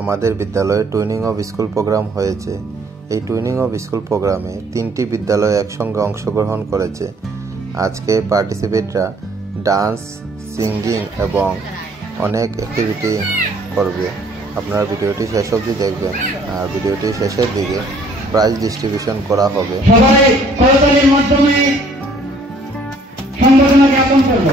আমাদের বিদ্যালয়ে twinning of school programme হয়েছে। এই টুইনিং অফ স্কুল প্রোগ্রামে 3টি বিদ্যালয় একসঙ্গে অংশগ্রহণ করেছে। আজকে পার্টিসিপেটরা ডান্স, সিঙ্গিং এবং অনেক অ্যাক্টিভিটি করবে। আপনারা ভিডিওটি শেষ অবধি দেখবেন, আর ভিডিওটি শেষের দিকে প্রাইজ ডিস্ট্রিবিউশন করা হবে। সবাই করতালির মাধ্যমে সম্বোধনা জ্ঞাপন করব।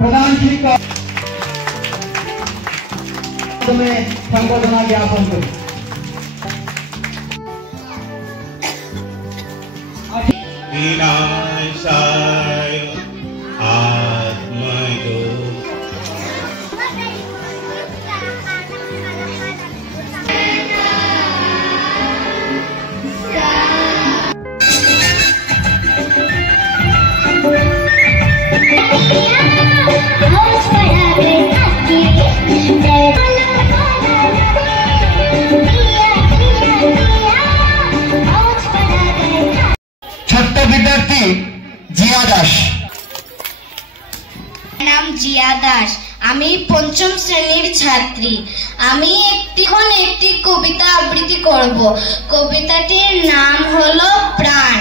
প্রধান শিক্ষক সম্বোধনা জ্ঞাপন করব। विनाशाय आत्मयो ছোট্ট বিদ্যার্থী জিয়া দাস। নাম জিয়া দাস, আমি 5ম শ্রেণীর ছাত্রী। আমি একটি কবিতা আবৃত্তি করব। কবিতাটির নাম হলো প্রাণ।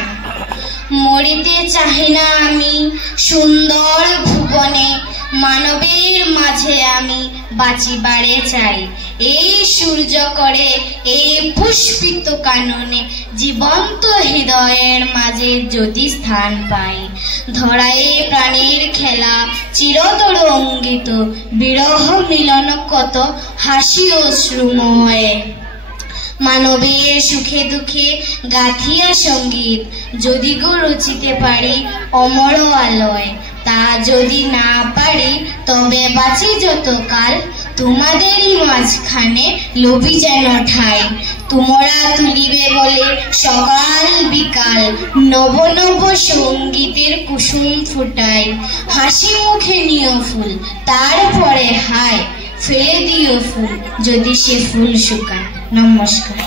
মরিতে চাহি না আমি সুন্দর ভুবনে, মানবের মাঝে আমি বাঁচিবারে চাই। এই সূর্য করে এই পুষ্পিত কাননে, জীবন্ত হৃদয়ের মাঝে যদি স্থান পাই। ধরায় প্রাণীর খেলা চিরতর অঙ্গিত, বিরহ মিলন কত হাসি অশ্রুময়। মানবের সুখে দুঃখে গাথিয়া সঙ্গীত, যদি গো রচিতে পারি অমর আলোয়। তা যদি না পারি তবে বাঁচি যতকাল, তোমাদেরই মাঝখানে লবি যেন ঠাই। তোমরা তুলিবে বলে সকাল বিকাল, নব নব সঙ্গীতের কুসুম ফুটাই। হাসি মুখে নিও ফুল, তারপরে হায় ফেলে দিও ফুল, যদি সে ফুল শুকায়। নমস্কার।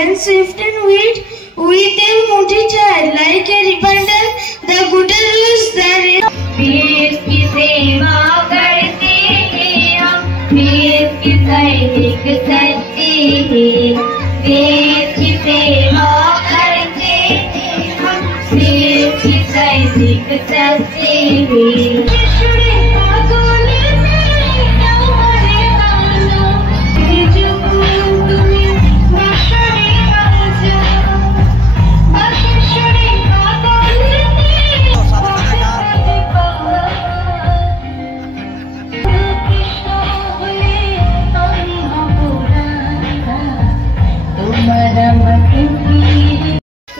And swift and wheat, with a moody child, like a reminder, the good news that is. देश की सेवा करते हैं हम, देश के सैनिक सच्चे हैं। देश की सेवा करते हैं हम, देश के सैनिक सच्चे हैं।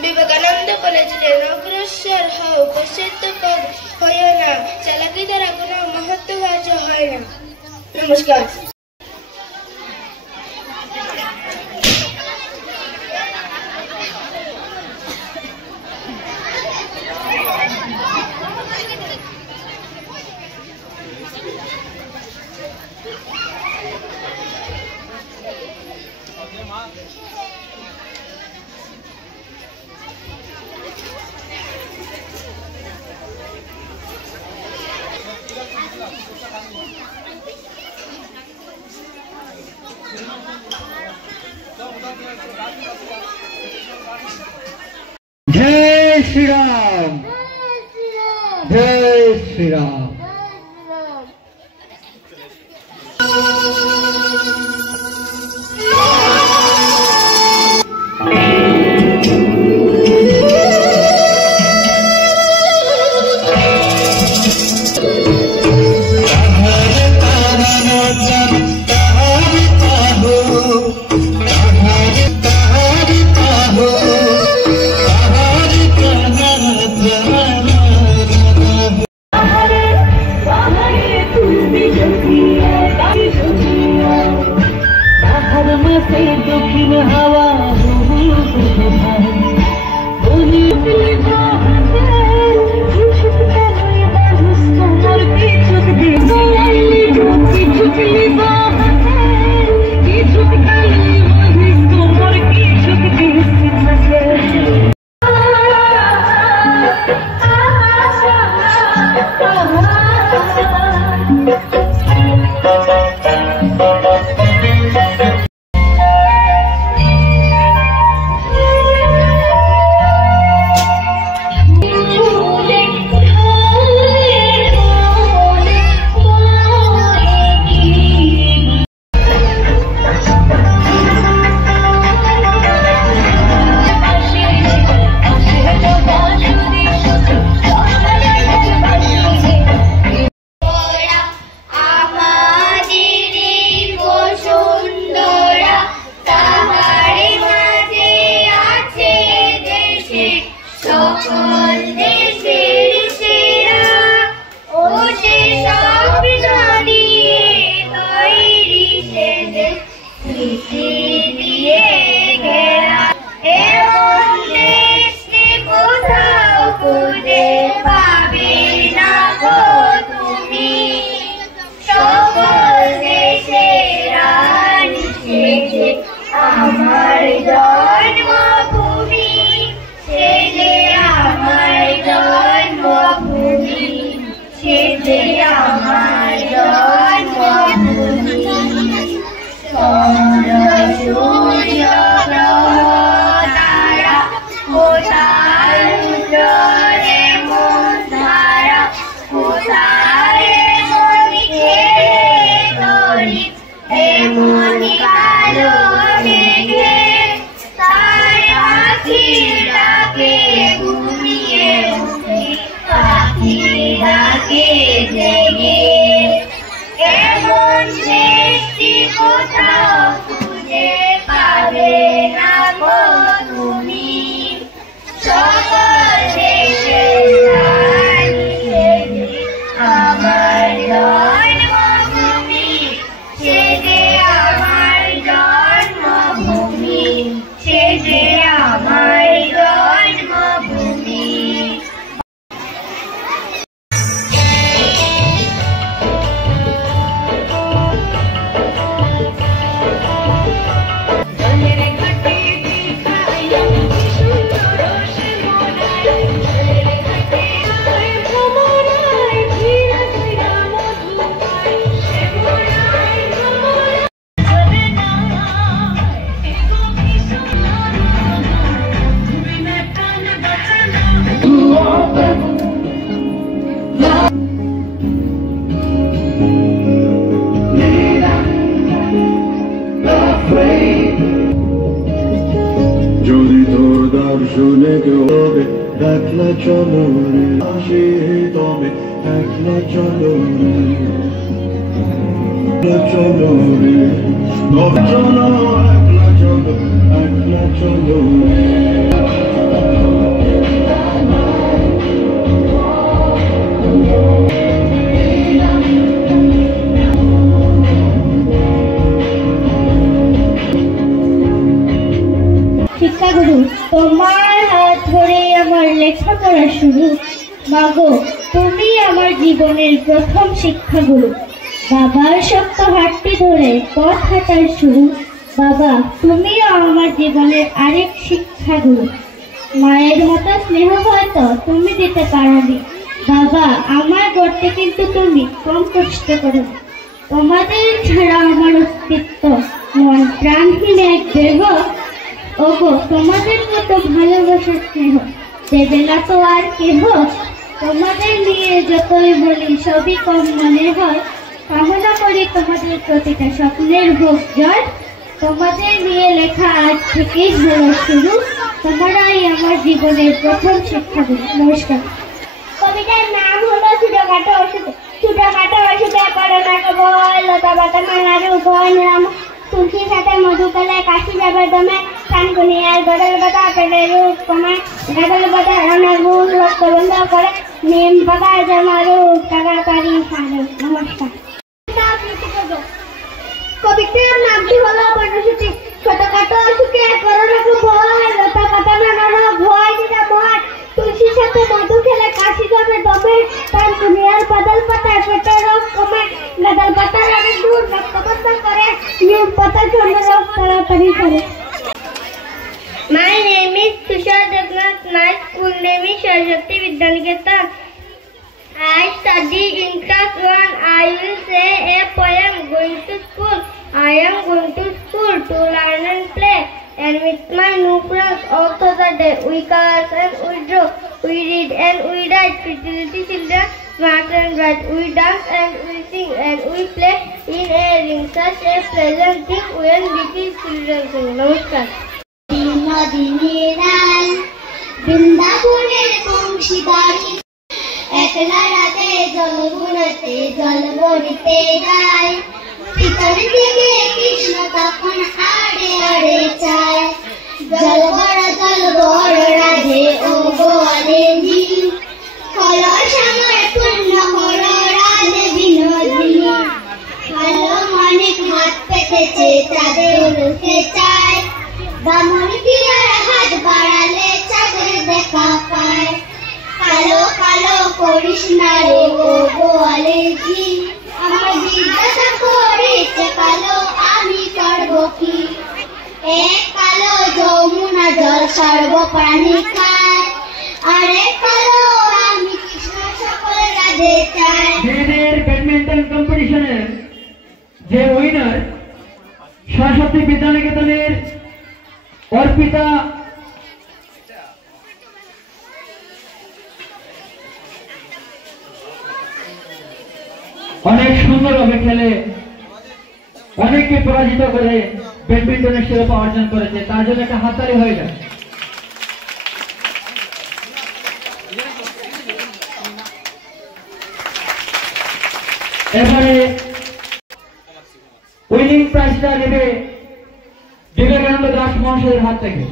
বিবেকানন্দ বলেছিলেন, অগ্রসর হও পশ্চাৎপদ হইও না, চালাকি দ্বারা কোনো মহত্ত্ববাচ হয় না। নমস্কার। जय श्री राम, जय श्री राम। Yeah. পাশে দক্ষিণ হাওয়া একলা চলো রে আসি তবে একলা চলো রে চলো রে চলো একলা চলো রে শিক্ষাগুরু, তোমার হাত ধরে আমার লেখাপড়া শুরু। মাগো, তুমি আমার জীবনের প্রথম শিক্ষাগুরু। বাবার শক্ত হাতটি ধরে পথ হাঁটার শুরু। বাবা, তুমিও আমার জীবনের আরেক শিক্ষাগুরু। মায়ের মতো স্নেহ হয়তো তুমি দিতে পারোনি। বাবা, আমার গড়তে কিন্তু তুমি কম কষ্ট করো। তোমাদের ছাড়া আমার অস্তিত্ব মন প্রাণহীন এক দেহ। ওগো, তোমাদের মতো ভালোবাসার স্নেহ দেবে না তো আর কেহ। তোমাদের নিয়ে যতই বলি সবই কম মনে হয়। কামনা করি তোমাদের প্রতিটা স্বপ্নের হোক জয়। তোমাদের নিয়ে লেখা আজ থেকেই হলো শুরু। তোমরাই আমার জীবনের প্রথম শিক্ষাগুরু। নমস্কার। কবিতার নাম হলো ছোটখাটো অসুখে। ছোটখাটো অসুখে করোনা কবল, লতা পাতা মালার উপর নাম। তুলসী সাথে মধুকলায় কাশি যাবে দমে। কানকুনিয়ার গড়ের পাতা পেটের রোগ কমায়। গাছের পাতা রান্নার ভুল রক্ত বন্ধ করে। নিম পাতায় জমা রোগ তাড়াতাড়ি সারে। নমস্কার। কবিতার নামটি হলো বর্ণসূচি। পারাপারি করে। My name is Tushar Devnath. My school name is Saraswati Vidyaniketan. I study in class 1. I will say a poem. Going to school. I am going to school to learn and play. And with my new friends all through the day, we color and we draw, we read and we write. Pretty little children, smart and bright. We dance and we sing and we play in a ring. Such a pleasant thing when little children sing. Namaskar. বৃন্দাবনের বংশীবাড়ি একলা রাতে জল গুণতে জল ভরিতে যায়। ভিতর থেকে কৃষ্ণ তখন আড়ে আড়ে চায়। জল বড় রাধে ও গোয়ালে জি, কলস আমার পূর্ণ হল রাধে বিনোদিনী। ভালো অনেক হাত পেতেছে তাদের রুখে চায়। বামন পিয়ার হাত বাড়ালে চাঁদের দেখা পায়। কালো কালো করিস না রে ও গোয়ালে জি, আমার জিজ্ঞাসা করেছে কালো আমি করব কি। এক কালো যমুনা জল সর্বপ্রাণী খায়, আরেক কালো আমি কৃষ্ণ সকল রাধে চাই। মেয়েদের ব্যাডমিন্টন কম্পিটিশনের যে উইনার সরস্বতী বিদ্যানিকেতনের অর্পিতা অনেক সুন্দরভাবে খেলে অনেককে পরাজিত করে ব্যাডমিন্টনের শিরোপা অর্জন করেছে, তার জন্য একটা হাততালি হয়ে যায়। এবারে উইনিং প্রাইজটা নেবে বিবেকানন্দ দাস মহাশয়ের হাত থেকে।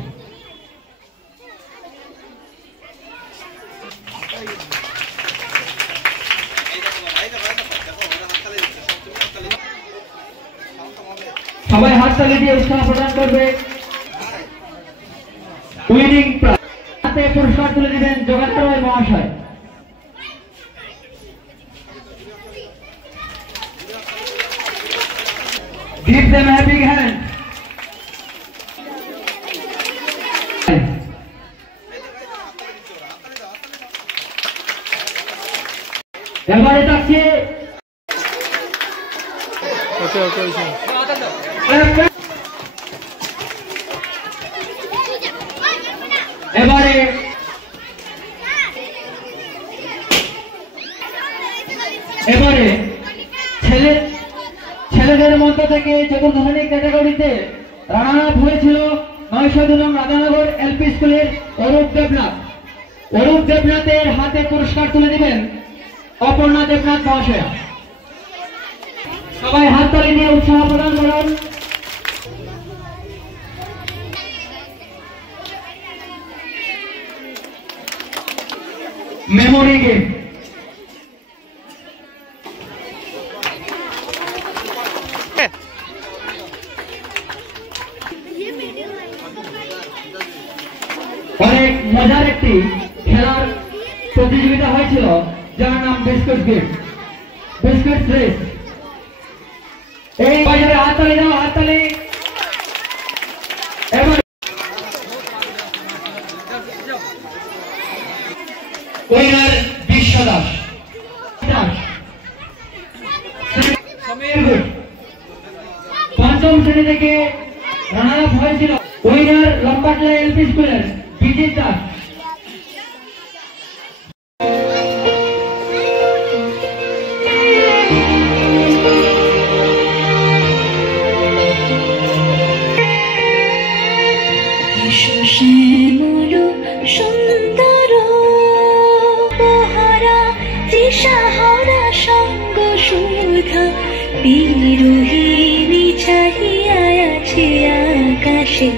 সবাই হাততালি দিয়ে উৎসাহ প্রদান করবে। উইনিং প্রাইজ হাতে পুরস্কার তুলে দিবেন যোগেন্দ্র রায় মহাশয়। Give them a big hand. এবারে থাকছে এবারে ছেলেদের মধ্য থেকে চতুর্থ ক্যাটাগরিতে রানার আপ হয়েছিল 902 নং রাধানগর এলপি স্কুলের অরূপ দেবনাথ। অরূপ দেবনাথের হাতে পুরস্কার তুলে দিবেন অপর্ণা দেবনাথ মহাশয়া। সবাই হাততালি দিয়ে উৎসাহ প্রদান করুন। মেমোরি গেম অনেক মজার একটি খেলার প্রতিযোগিতা হয়েছিল যার নাম বিস্কুট গেম, বিস্কুট রেস। এই বাজারে হাততালি দাও, হাততালি। এবার উইনার বিশ্ব দাস। পঞ্চম শ্রেণী থেকে রানার আপ হয়েছিল উইনার লম্বাটলা এলপি স্কুলের বিজিত দাস। সুন্দর পহারা তৃষাহারা সঙ্গ সুধা বিরোহিণী চাহিয়া আছে আকাশে।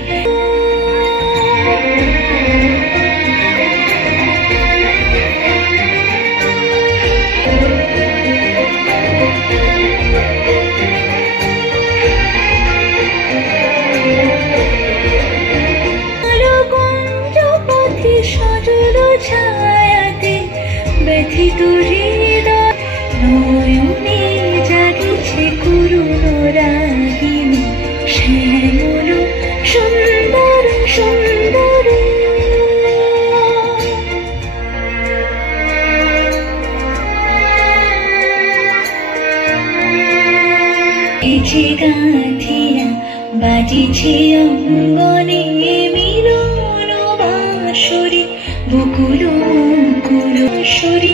ছায়াতে ব্যথিত হৃদয় নয়নে জাগিছে করুণ রাগিনী শ্যাম সুন্দর ইছে গাথিয়া বাজিছে অঙ্গনে মিলন বাঁশরি বকুল মুকুল সরি